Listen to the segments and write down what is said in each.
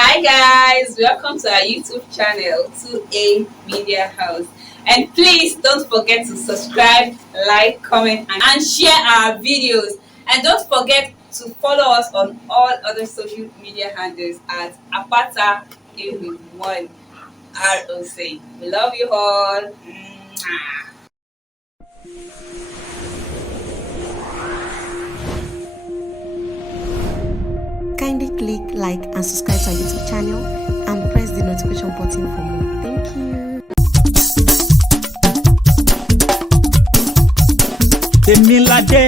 Hi guys, welcome to our YouTube channel 2A Media House, and please don't forget to subscribe, like, comment and share our videos, and don't forget to follow us on all other social media handles at APATA EWI ROC. We love you all. Mwah. Kindly click like and subscribe to our YouTube channel and press the notification button for more. Thank you. Tèmiládé,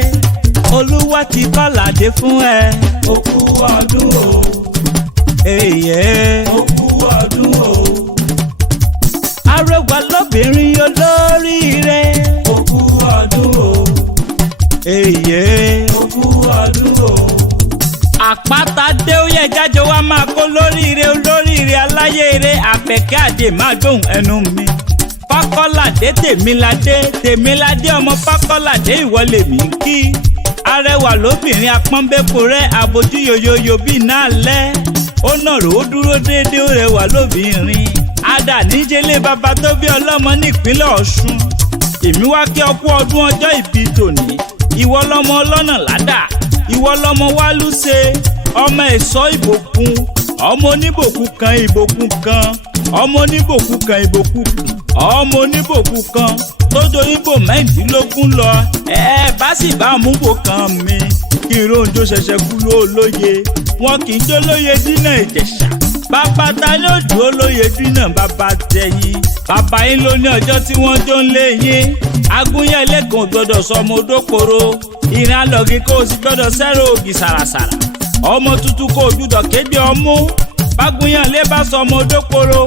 Olúwa ti kọ́ládé fún ẹ. Ó kú ọdún o. Èyẹ. Ó kú ọdún o. Arẹwà lóbìnrin olóríire. Ó kú ọdún o. Èyẹ. Ó kú ọdún o. Àpáta dé ó yẹ jájọ wá máa kó olóríire aláyére Àpẹ̀kẹ́ Àdè máa dóhùn ẹnu mi. Pákọ́ládé Tèmiládé ọmọ Pákọ́ládé ìwọlé mi kí. Arẹwà lóbìnrin apọ́nbẹ́pọ̀ rẹ̀ abojú yoyoyo bí náà lẹ́. Ó nàró ó dúró déédéé ó rẹwà lóbìnrin. Adà níjẹ́lé bàbá tó bí ọlọ́mọ nípínlẹ̀ Ọ̀ṣun. Èmi wá kí ọ kú ọdún ọjọ́ ìbí tòní. Ìwọ lọmọ ọlọ́nà ládà. Ìwọ lọmọ wálúṣe ọmọ ẹ̀ṣọ́ ìbòkun ọmọ oníbòkun kan ìbòkun kan ọmọ oníbòkun kan ìbòkun ọmọ oníbòkun kan tó doríbò mẹ́rìndínlógún lọ bá sì bá múbò kan mi kí n róńjó ṣẹ̀ṣẹ̀ kú lóye wọn kì í jólóye dínà Ìjẹ̀ṣà bàbá ta ni ó dúró lóye dínà bàbá tẹ̀yìn bàbá yín ló ní ọjọ́ tí wọ́n jó ń lé yín agúnyẹ́ lẹ́kàn gbọ́dọ̀ sọmọ odókòrò ìran lọ́gì kó o sì gbọ́dọ̀ sẹ́rò ògì sàràsàrà ọmọ tuntun kó o gbúdọ̀ kéde ọmú bágúnyàn lé bá sọ ọmọ odókòrò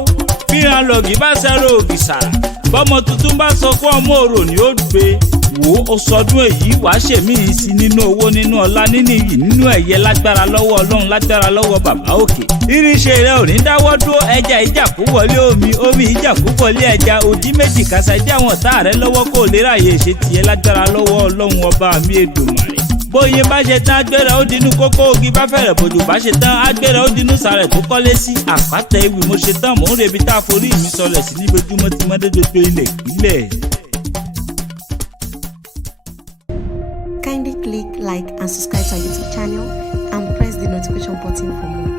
bíran lọ́gì bá sẹ́rò ògì sàrà bọ́mọ tuntun bá sọ fún ọmọ òrò ni ó gbé wò ó sọdún èyí wàá ṣèmí sí nínú owó nínú ọlá nínú iyì nínú ẹ̀yẹ lágbára lọ́wọ́ Ọlọ́run lágbára lọ́wọ́ bàbá òkè irinṣẹ́ rẹ ò ní dáwọ́ dúró ẹja ìjà kó wọlé omi ìjà kó wọlé ẹja òdì méjì kásá ìdí àwọn ọ̀tá rẹ lọ́wọ́ kó lè ráàyè ṣe tiẹ̀ lágbára lọ́wọ́ Ọlọ́run ọba mi Èdùmàrè bóyá bá ṣe tán agbéra ó dinú kókó ogi bá fẹ̀rẹ̀ bòjò bá ṣe tán agbéra ó dinú sàrẹ̀ tó kọ́lé sí Àpáta ewì mo ṣe tán mò ń rebi tá a forí mi sọlẹ̀ sí níbojúmọ́ tí mọ́dé dodo ilẹ̀ kílẹ̀. Kindly click like and subscribe to our YouTube channel and press the notification button for more.